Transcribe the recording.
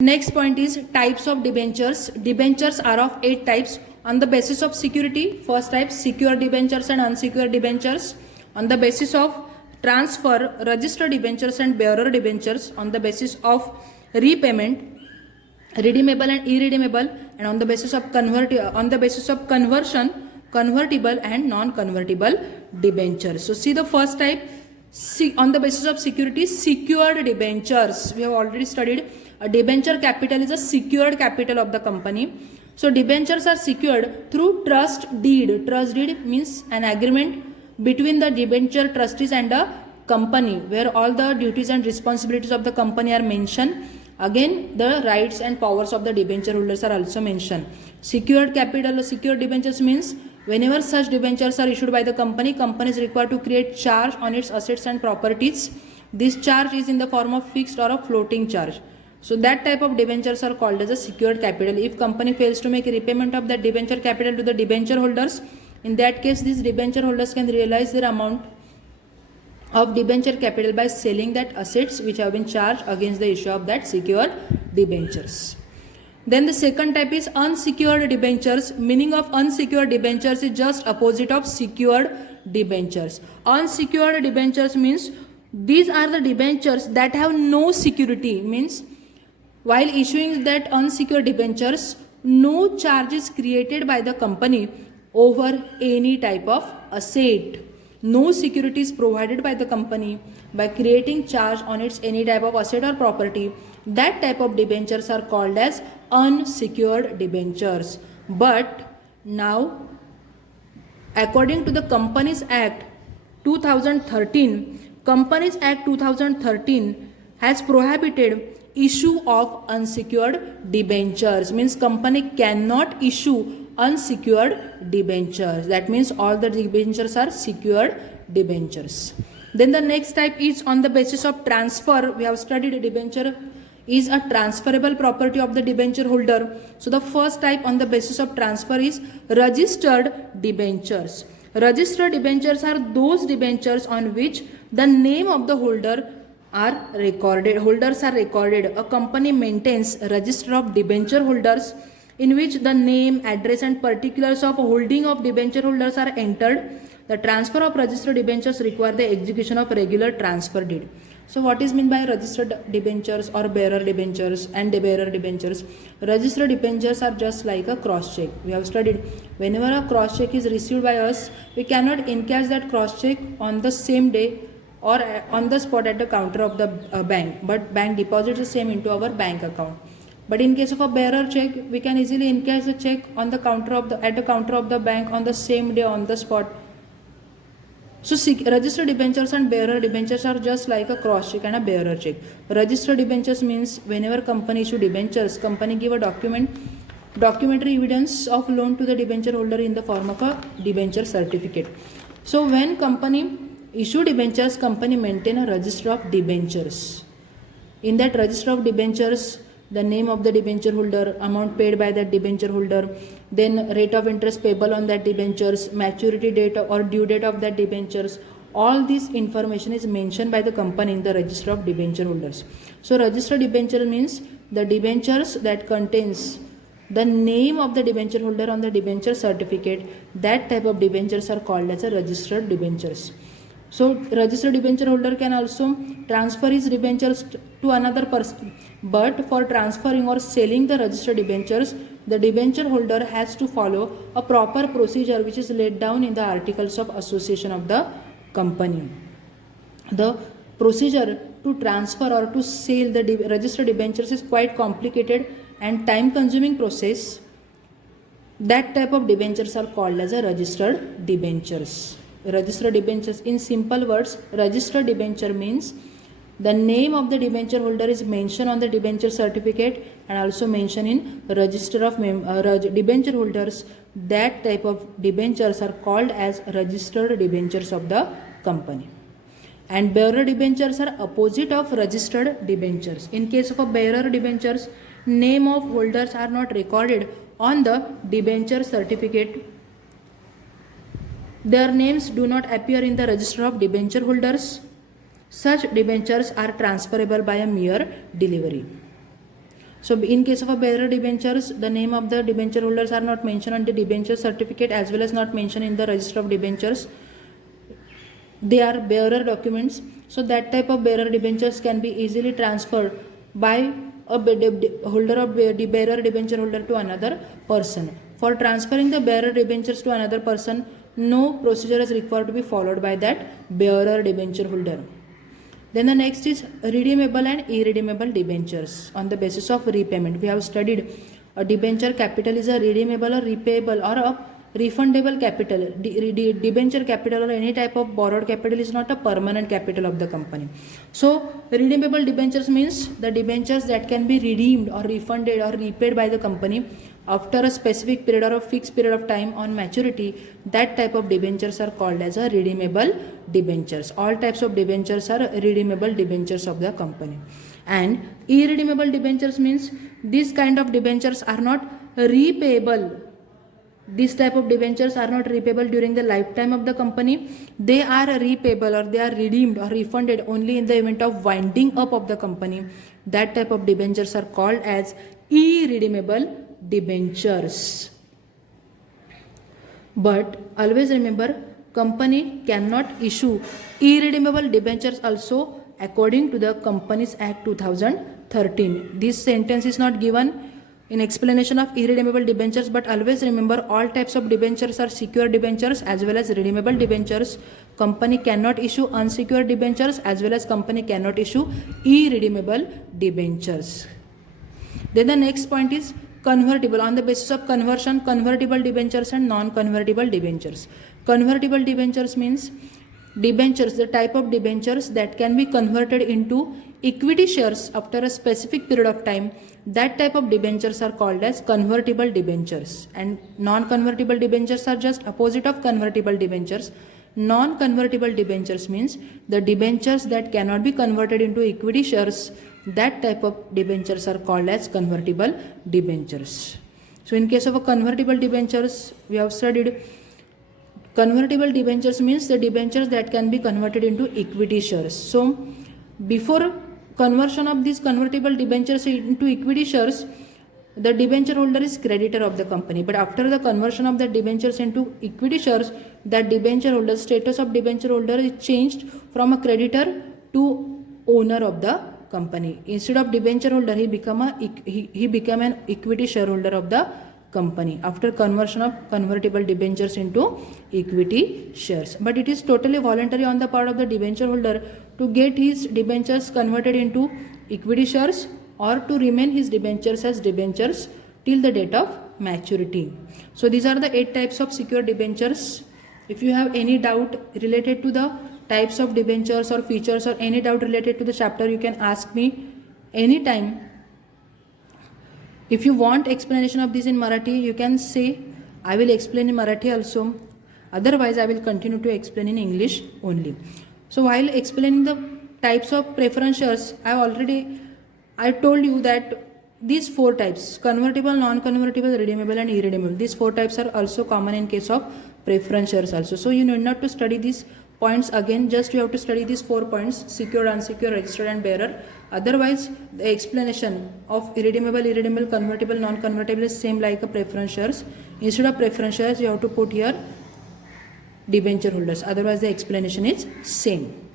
Next point is types of debentures. Debentures are of 8 types on the basis of security. First type, secured debentures and unsecured debentures. On the basis of transfer, registered debentures and bearer debentures. On the basis of repayment, redeemable and irredeemable. And on the basis of conversion, convertible and non-convertible debentures. So see the first type, on the basis of security, secured debentures. We have already studied. A debenture capital is a secured capital of the company. So debentures are secured through trust deed. Trust deed means an agreement between the debenture trustees and the company, where all the duties and responsibilities of the company are mentioned. Again, the rights and powers of the debenture holders are also mentioned. Secured capital, secured debentures means whenever such debentures are issued by the company, company is required to create charge on its assets and properties. This charge is in the form of fixed or a floating charge. So that type of debentures are called as a secured capital. If company fails to make a repayment of that debenture capital to the debenture holders, in that case these debenture holders can realize their amount of debenture capital by selling that assets which have been charged against the issue of that secured debentures. Then the second type is unsecured debentures. Meaning of unsecured debentures is just opposite of secured debentures. Unsecured debentures means these are the debentures that have no security. Means while issuing that unsecured debentures, no charge is created by the company over any type of asset. No security is provided by the company by creating charge on its any type of asset or property. That type of debentures are called as unsecured debentures. But now, according to the Companies Act 2013, Companies Act 2013 has prohibited issue of unsecured debentures. Means company cannot issue unsecured debentures. That means all the debentures are secured debentures. Then the next type is on the basis of transfer. We have studied debenture is a transferable property of the debenture holder. So the first type on the basis of transfer is registered debentures. Registered debentures are those debentures on which the name of the holder are recorded. Holders are recorded. A company maintains a register of debenture holders in which the name, address and particulars of holding of debenture holders are entered. The transfer of registered debentures require the execution of regular transfer deed. So what is meant by registered debentures or bearer debentures and bearer debentures? Registered debentures are just like a cross check. We have studied whenever a cross check is received by us, we cannot encash that cross check on the same day or on the spot at the counter of the bank, but bank deposits the same into our bank account. But in case of a bearer check, we can easily encash the check on the counter of the counter of the bank on the same day on the spot. So registered debentures and bearer debentures are just like a cross check and a bearer check. Registered debentures means whenever company issue debentures, company give a documentary evidence of loan to the debenture holder in the form of a debenture certificate. So when company issue debentures, company maintain a register of debentures. In that register of debentures, the name of the debenture holder, amount paid by that debenture holder, then rate of interest payable on that debentures, maturity date or due date of that debentures, all this information is mentioned by the company in the register of debenture holders. So registered debenture means the debentures that contains the name of the debenture holder on the debenture certificate. That type of debentures are called as a registered debentures. So registered debenture holder can also transfer his debentures to another person, but for transferring or selling the registered debentures, the debenture holder has to follow a proper procedure which is laid down in the articles of association of the company. The procedure to transfer or to sell the registered debentures is quite complicated and time consuming process. That type of debentures are called as a registered debentures. Registered debentures, in simple words, registered debenture means the name of the debenture holder is mentioned on the debenture certificate and also mentioned in register of debenture holders. That type of debentures are called as registered debentures of the company. And bearer debentures are opposite of registered debentures. In case of a bearer debentures, name of holders are not recorded on the debenture certificate. Their names do not appear in the register of debenture holders. Such debentures are transferable by a mere delivery. So in case of a bearer debentures, the name of the debenture holders are not mentioned on the debenture certificate as well as not mentioned in the register of debentures. They are bearer documents. So that type of bearer debentures can be easily transferred by a holder of the bearer debenture holder to another person. For transferring the bearer debentures to another person, no procedure is required to be followed by that bearer debenture holder. Then the next is redeemable and irredeemable debentures on the basis of repayment. We have studied a debenture capital is a redeemable or repayable or a refundable capital. Debenture capital or any type of borrowed capital is not a permanent capital of the company. So redeemable debentures means the debentures that can be redeemed or refunded or repaid by the company after a specific period or a fixed period of time on maturity. That type of debentures are called as a redeemable debentures. All types of debentures are redeemable debentures of the company. And irredeemable debentures means this kind of debentures are not repayable. These type of debentures are not repayable during the lifetime of the company. They are repayable or they are redeemed or refunded only in the event of winding up of the company. That type of debentures are called as irredeemable debentures. But always remember, company cannot issue irredeemable debentures also according to the Companies Act 2013. This sentence is not given in explanation of irredeemable debentures, but always remember all types of debentures are secured debentures as well as redeemable debentures. Company cannot issue unsecured debentures as well as company cannot issue irredeemable debentures. Then the next point is convertible. On the basis of conversion, convertible debentures and non-convertible debentures. Convertible debentures means debentures, the type of debentures that can be converted into equity shares after a specific period of time. That type of debentures are called as convertible debentures. And non-convertible debentures are just opposite of convertible debentures. Non-convertible debentures means the debentures that cannot be converted into equity shares. That type of debentures are called as convertible debentures. So in case of a convertible debentures, we have studied convertible debentures means the debentures that can be converted into equity shares. So before conversion of these convertible debentures into equity shares, the debenture holder is creditor of the company. But after the conversion of the debentures into equity shares, that debenture holder, status of debenture holder is changed from a creditor to owner of the company. Instead of debenture holder, he became an equity shareholder of the company after conversion of convertible debentures into equity shares. But it is totally voluntary on the part of the debenture holder to get his debentures converted into equity shares or to remain his debentures as debentures till the date of maturity. So these are the 8 types of secured debentures. If you have any doubt related to the types of debentures or features or any doubt related to the chapter, you can ask me anytime. If you want explanation of this in Marathi, you can say, I will explain in Marathi also. Otherwise, I will continue to explain in English only. So while explaining the types of preference shares, I told you that these 4 types, convertible, non-convertible, redeemable and irredeemable, these 4 types are also common in case of preference shares also. So you need not to study these points again, just you have to study these 4 points, secured, unsecured, registered and bearer. Otherwise, the explanation of irredeemable, convertible, non-convertible is same like a preference shares. Instead of preference shares, you have to put here debenture holders. Otherwise, the explanation is same.